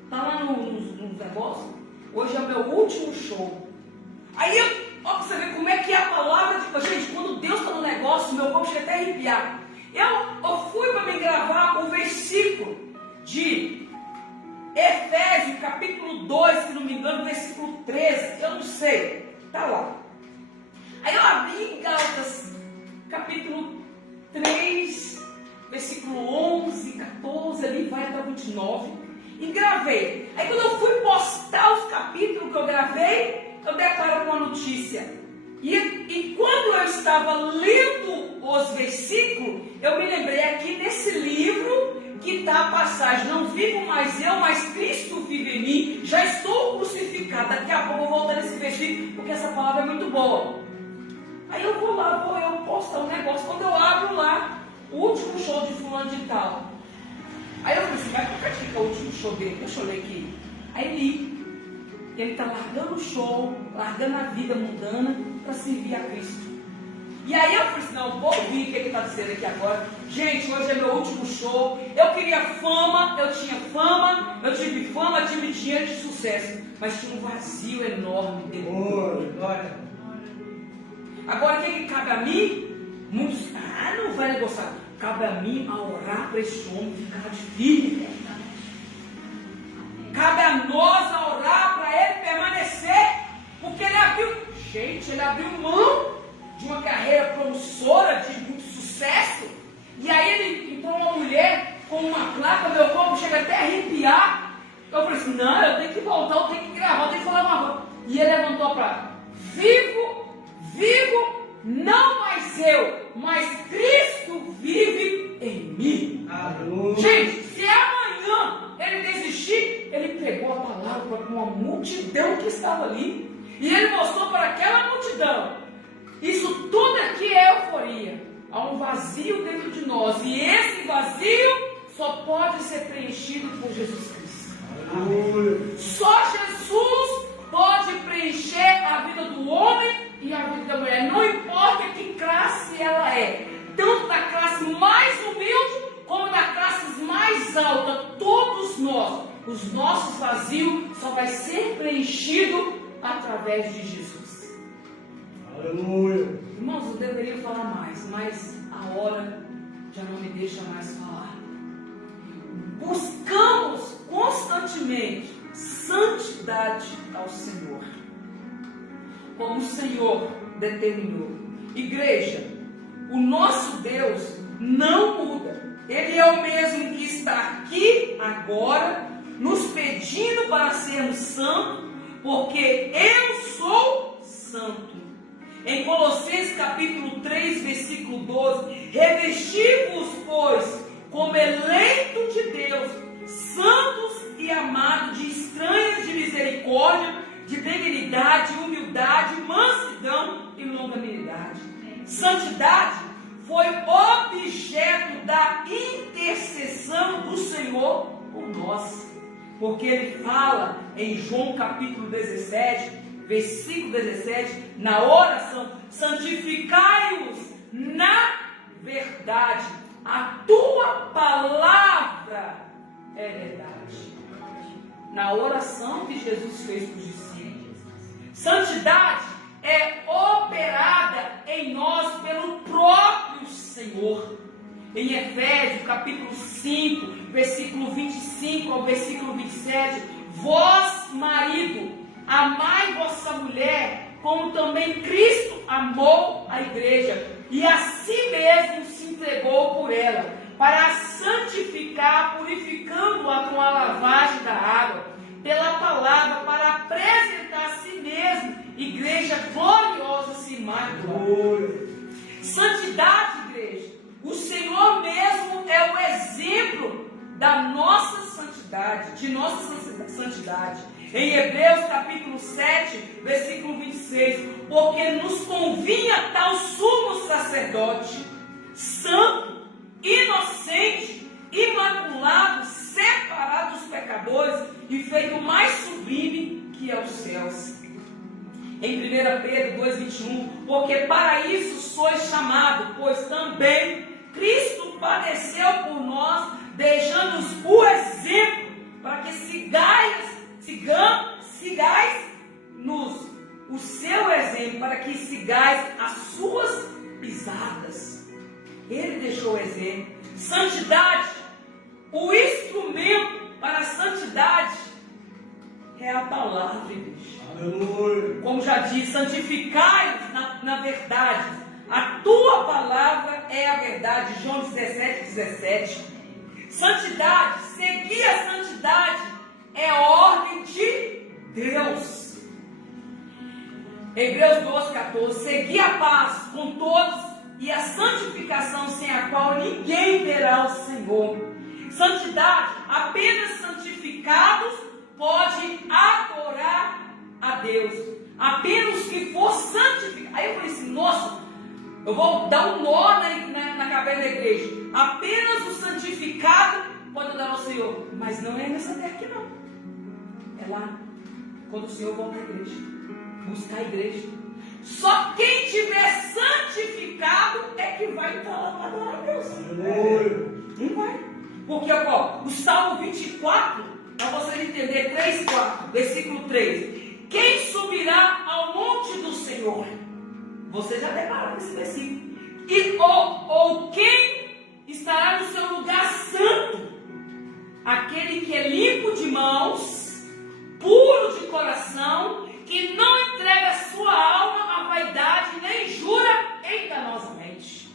está lá nos negócios. Hoje é o meu último show. Aí, ó, você vê como é que é a palavra de... Gente, quando Deus está no negócio, meu corpo chega até a arrepiar. Eu fui para me gravar o versículo de Efésios, capítulo 2, se não me engano, versículo 13, eu não sei, está lá. Aí eu abri em Gálatas, capítulo 3, versículo 11, 14, ali vai até o 29, e gravei. Aí quando eu fui postar os capítulos que eu gravei, eu deparo com a notícia. E quando eu estava lendo os versículos, eu me lembrei aqui nesse livro que está a passagem: não vivo mais eu, mas Cristo vive em mim, já estou crucificado. Daqui a pouco eu vou voltar nesse versículo, porque essa palavra é muito boa. Aí eu vou lá, eu postar um negócio. Quando eu abro lá, o último show de fulano de tal. Aí eu falei assim, vai para que é o último show dele? Deixa eu ler aqui. Aí li. Ele está largando o show, largando a vida mundana para servir a Cristo. E aí eu falei assim, não, vou ouvir o que ele está dizendo aqui agora. Gente, hoje é meu último show. Eu queria fama, eu tinha fama, eu tive fama, tive dinheiro de sucesso. Mas tinha um vazio enorme dentro. Glória. Agora o que cabe a mim? Muitos, não vai negociar. Cabe a mim a orar para esse homem ficar de firme. Cabe a nós a orar para ele permanecer. Porque ele abriu, gente, ele abriu mão de uma carreira promissora, de muito sucesso. E aí ele entrou uma mulher com uma placa, meu corpo chega até a arrepiar. Eu falei assim, não, eu tenho que voltar, eu tenho que gravar, eu tenho que falar uma coisa. E ele levantou a placa: vivo, não mais eu, mas Cristo vive em mim. Aleluia. Gente, se amanhã ele desistir, ele pregou a palavra para uma multidão que estava ali. E ele mostrou para aquela multidão: isso tudo aqui é euforia. Há um vazio dentro de nós. E esse vazio só pode ser preenchido por Jesus Cristo. Aleluia. Só Jesus pode preencher a vida do homem e a vida da mulher. Não importa que classe ela é. Tanto da classe mais humilde como da classe mais alta. Todos nós, os nossos vazios só vai ser preenchido através de Jesus. Aleluia. Irmãos, eu deveria falar mais, mas a hora já não me deixa mais falar. Buscamos constantemente santidade ao Senhor, como o Senhor determinou. Igreja, o nosso Deus não muda. Ele é o mesmo que está aqui agora, nos pedindo para sermos santos, porque eu sou santo. Em Colossenses capítulo 3, versículo 12: revesti-vos, pois, como eleitos de Deus, santos e amados, de estranhas de misericórdia, de benignidade, humildade, mansidão e longanimidade. Santidade foi objeto da intercessão do Senhor por nós, porque ele fala em João capítulo 17, versículo 17, na oração: santificai-os na verdade, a tua palavra é verdade. Na oração que Jesus fez para os discípulos, santidade é operada em nós pelo próprio Senhor. Em Efésios capítulo 5, versículo 25 ao versículo 27, vós, marido, amai vossa mulher, como também Cristo amou a igreja, e a si mesmo se entregou por ela, para a santificar, purificando-a com a lavagem da água, pela palavra, para apresentar a si mesmo igreja gloriosa, sem mácula. Santidade, igreja. O Senhor mesmo é o exemplo da nossa santidade, de nossa santidade. Em Hebreus capítulo 7, versículo 26, porque nos convinha tal sumo sacerdote, santo feito mais sublime que é os céus. Em 1 Pedro 2,21, porque para isso sois chamado, pois também Cristo padeceu por nós, deixando-nos o exemplo, para que sigais-nos o seu exemplo, para que sigais as suas pisadas. Ele deixou o exemplo. Santidade, o instrumento para a santidade é a palavra de Deus. Aleluia. Como já diz, santificai-nos na verdade. A tua palavra é a verdade. João 17:17. Santidade, seguir a santidade é a ordem de Deus. Hebreus 12:14. Seguir a paz com todos e a santificação, sem a qual ninguém verá o Senhor. Santidade, apenas santificados pode adorar a Deus. Apenas que for santificado. Aí eu falei assim, nossa, eu vou dar um nó na cabeça da igreja. Apenas o santificado pode adorar ao Senhor. Mas não é nessa terra aqui não. É lá, quando o Senhor volta à igreja. Buscar a igreja. Só quem tiver santificado é que vai entrar lá para adorar a Deus. Não vai. Porque, ó, o Salmo 24, para vocês entenderem, 3:4, versículo 3. Quem subirá ao monte do Senhor? Você já deparou nesse versículo. Ou quem estará no seu lugar santo? Aquele que é limpo de mãos, puro de coração, que não entrega a sua alma à vaidade, nem jura enganosamente.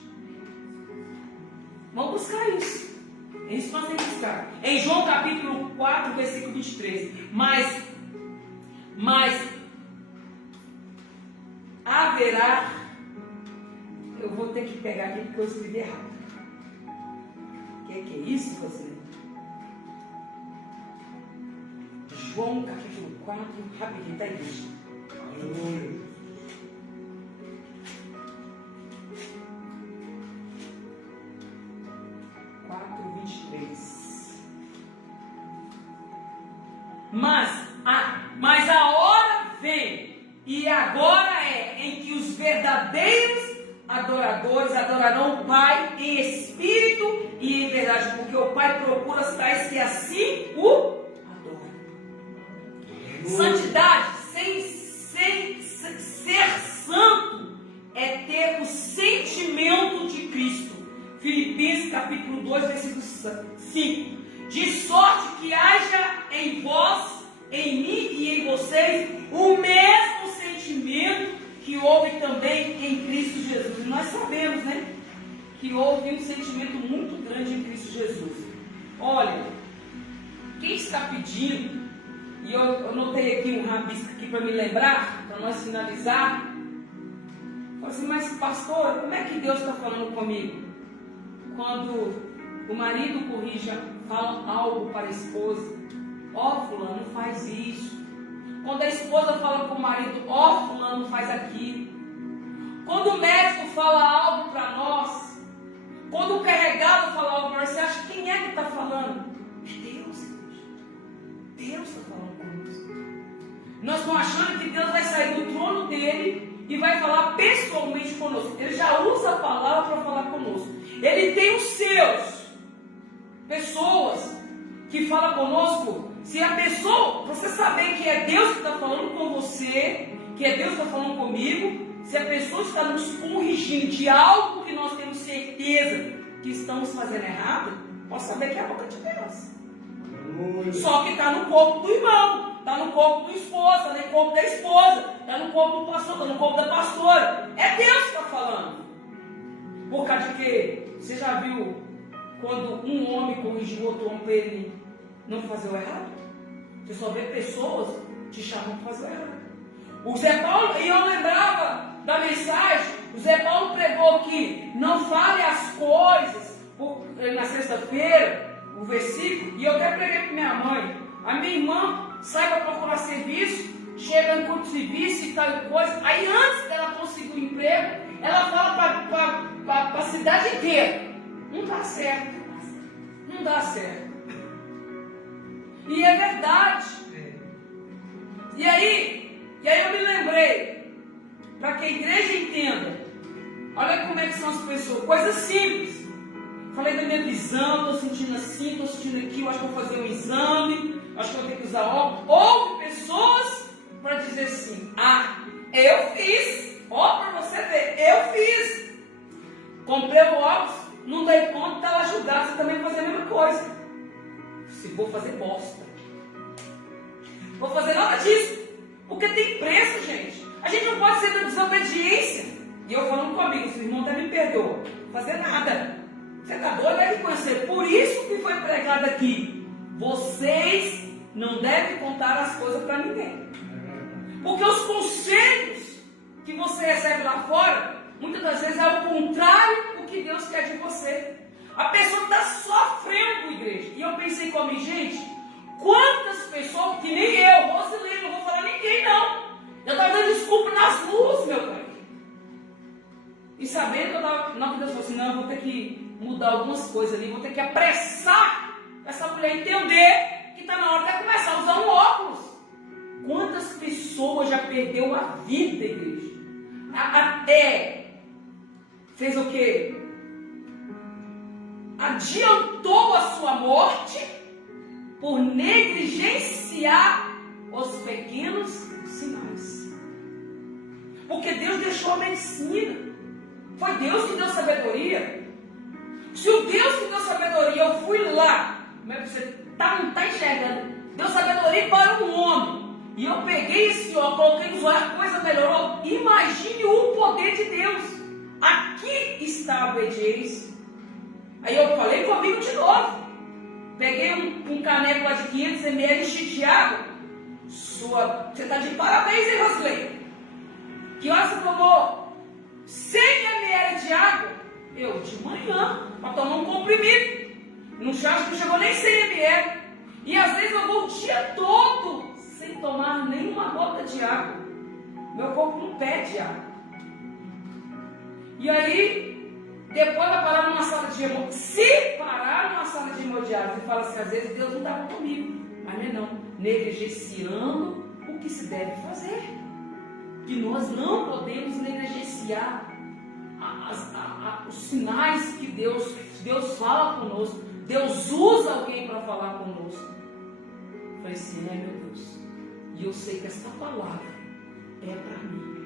Vamos buscar isso. É isso que nós temos que buscar. Em João capítulo 4, versículo 23. Mas haverá. Eu vou ter que pegar aqui porque eu escrevi errado. O que é isso, você? João capítulo 4, rapidinho, tá igreja. Aleluia. Mas a hora vem, e agora é, em que os verdadeiros adoradores adorarão o Pai em espírito e em verdade, porque o Pai procura os tais que assim o adoram. Santidade, sem ser santo, é ter o sentimento de Cristo. Filipenses capítulo 2, versículo 5. De sorte que haja em vós, em mim e em vocês, o mesmo sentimento que houve também em Cristo Jesus. E nós sabemos, né? Que houve um sentimento muito grande em Cristo Jesus. Olha, quem está pedindo, e eu notei aqui um rabisco aqui para me lembrar, para nós finalizar. Falei assim, mas pastor, como é que Deus está falando comigo? Quando o marido fala algo para a esposa, fulano, faz isso. Quando a esposa fala para o marido, fulano, faz aquilo. Quando o médico fala algo para nós, quando o carregado fala algo para nós, você acha quem é que está falando? É Deus. Deus está falando conosco. Nós estamos achando que Deus vai sair do trono dele e vai falar pessoalmente conosco. Ele já usa a palavra para falar conosco. Ele tem os seus pessoas que falam conosco. Se a pessoa, você saber que é Deus que está falando com você, que é Deus que está falando comigo, se a pessoa está nos corrigindo de algo que nós temos certeza que estamos fazendo errado, pode saber que é a boca de Deus. Só que está no corpo do irmão, está no corpo do esposo, está no corpo da esposa, está no corpo do pastor, está no corpo da pastora. É Deus que está falando. Por causa de que você já viu quando um homem corrigiu o outro homem para ele não fazer o errado? Você só vê pessoas te chamando para fazer o errado. O Zé Paulo, e eu lembrava da mensagem, o Zé Paulo pregou que não fale as coisas na sexta-feira, o versículo, e eu até preguei para minha mãe. A minha irmã sai para procurar serviço, chega no curso de serviço e tal coisa, aí antes dela conseguir um emprego, ela fala para a cidade inteira. Não dá certo. Não dá certo. E é verdade. E aí eu me lembrei, para que a igreja entenda, olha como é que são as pessoas, coisas simples. Falei da minha visão, estou sentindo assim, estou sentindo aqui, eu acho que vou fazer um exame, acho que vou ter que usar óculos. Houve pessoas para dizer assim, eu fiz, ó, para você ver, eu fiz. Comprei o óculos, não dei conta, estava ajudando, você também fazer a mesma coisa. Se vou fazer bosta. Vou fazer nada disso, porque tem preço, gente. A gente não pode ser da desobediência. E eu falando comigo, se o irmão até me perdoa, fazer nada. Você está doido, deve conhecer. Por isso que foi pregado aqui. Vocês não devem contar as coisas para ninguém. Porque os conselhos que você recebe lá fora, muitas das vezes é o contrário do que Deus quer de você. A pessoa está sofrendo com a igreja. E eu pensei comigo, gente, quantas pessoas, que nem eu, Rosilene, não vou falar ninguém não. Eu estava dando desculpa nas luzes, meu pai. E sabendo que eu estava, não, que Deus falou assim, não, eu vou ter que mudar algumas coisas ali, vou ter que apressar essa mulher entender que está na hora de começar a usar um óculos. Quantas pessoas já perdeu a vida, igreja? Fez o quê? Adiantou a sua morte por negligenciar os pequenos sinais. Porque Deus deixou a medicina. Foi Deus que deu sabedoria. Se o Deus que deu sabedoria, eu fui lá, você não está enxergando, deu sabedoria para um homem, e eu peguei esse ó, coloquei nos olhos, a coisa melhorou. Imagine o poder de Deus. Aqui está a obediência. Aí eu falei comigo de novo. Peguei um caneco lá de 500 ml de água. Você está de parabéns, hein, Rosilene? Que hora você tomou 100 ml de água? Eu, de manhã, para tomar um comprimido. Não chegou nem 100 ml. E às vezes eu vou o dia todo sem tomar nenhuma gota de água. Meu corpo não pede água. E aí, depois vai parar numa sala de hemodiálise. Se parar numa sala de hemodiálise e fala assim, às vezes Deus não estava comigo. Mas não, negligenciando o que se deve fazer. Que nós não podemos negligenciar os sinais que Deus fala conosco. Deus usa alguém para falar conosco. Eu falei assim, meu Deus. E eu sei que essa palavra é para mim.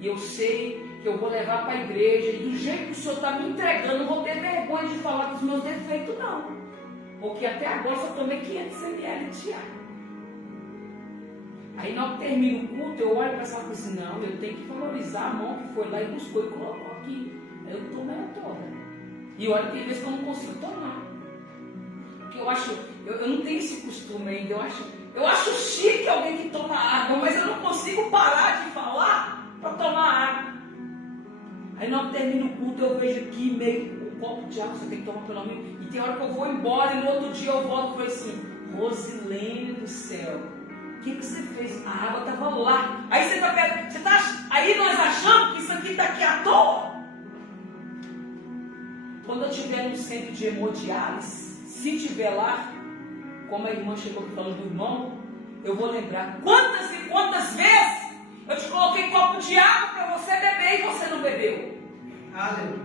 E eu sei que eu vou levar para a igreja. E do jeito que o Senhor está me entregando, não vou ter vergonha de falar dos meus defeitos, não. Porque até agora eu só tomei 500 ml de água. Aí, na hora que termina o culto, eu olho para essa coisa assim, não, eu tenho que valorizar a mão que foi lá e buscou e colocou aqui. Aí eu tomo ela toda. E olha, tem vezes que eu não consigo tomar. Porque eu acho, eu não tenho esse costume ainda. Eu acho chique alguém que toma água, mas eu não consigo parar de falar para tomar água. Aí, na hora que termina o culto, eu vejo aqui meio um copo de água, você tem que tomar pelo menos. E tem hora que eu vou embora e no outro dia eu volto e falo assim, Rosilene do céu. O que você fez? A água estava lá. Aí aí nós achamos que isso aqui está aqui à toa. Quando eu estiver no centro de hemodiálise, se estiver lá, como a irmã chegou falando do irmão, eu vou lembrar quantas e quantas vezes eu te coloquei copo de água para você beber e você não bebeu. Aleluia.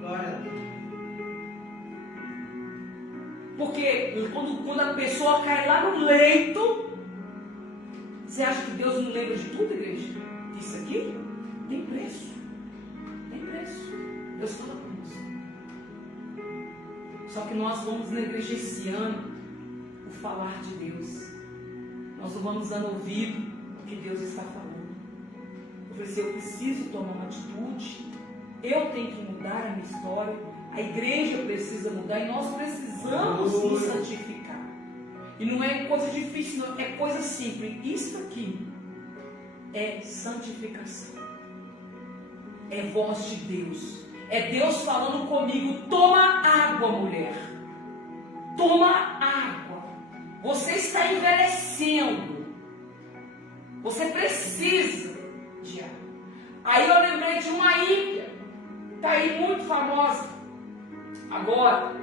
Glória a Deus. Porque quando a pessoa cai lá no leito, você acha que Deus não lembra de tudo, igreja? Isso aqui tem preço. Tem preço. Deus fala conosco. Só que nós vamos negligenciando o falar de Deus. Nós não vamos dando ouvido ao que Deus está falando. Eu falei assim, eu preciso tomar uma atitude. Eu tenho que mudar a minha história. A igreja precisa mudar e nós precisamos nos santificar. E não é coisa difícil, não, é coisa simples. Isso aqui é santificação. É voz de Deus. É Deus falando comigo, toma água, mulher. Toma água. Você está envelhecendo. Você precisa de água. Aí eu lembrei de uma ímpia. Está aí muito famosa. Agora,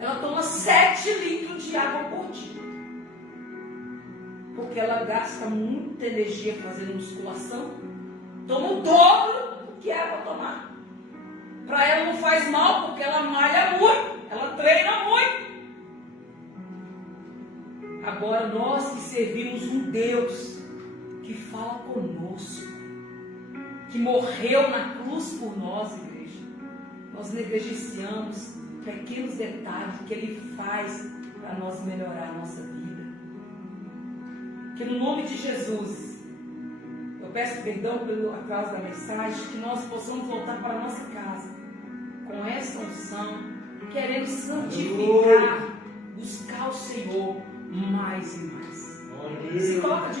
ela toma 7 litros de água por dia. Porque ela gasta muita energia fazendo musculação, toma o dobro do que era para tomar. Para ela não faz mal, porque ela malha muito, ela treina muito. Agora nós que servimos um Deus que fala conosco, que morreu na cruz por nós, igreja, nós negligenciamos pequenos detalhes que Ele faz para nós melhorar a nossa vida. Que no nome de Jesus, eu peço perdão pelo atraso da mensagem, que nós possamos voltar para a nossa casa com essa unção, querendo santificar, buscar o Senhor mais e mais. Se coloca de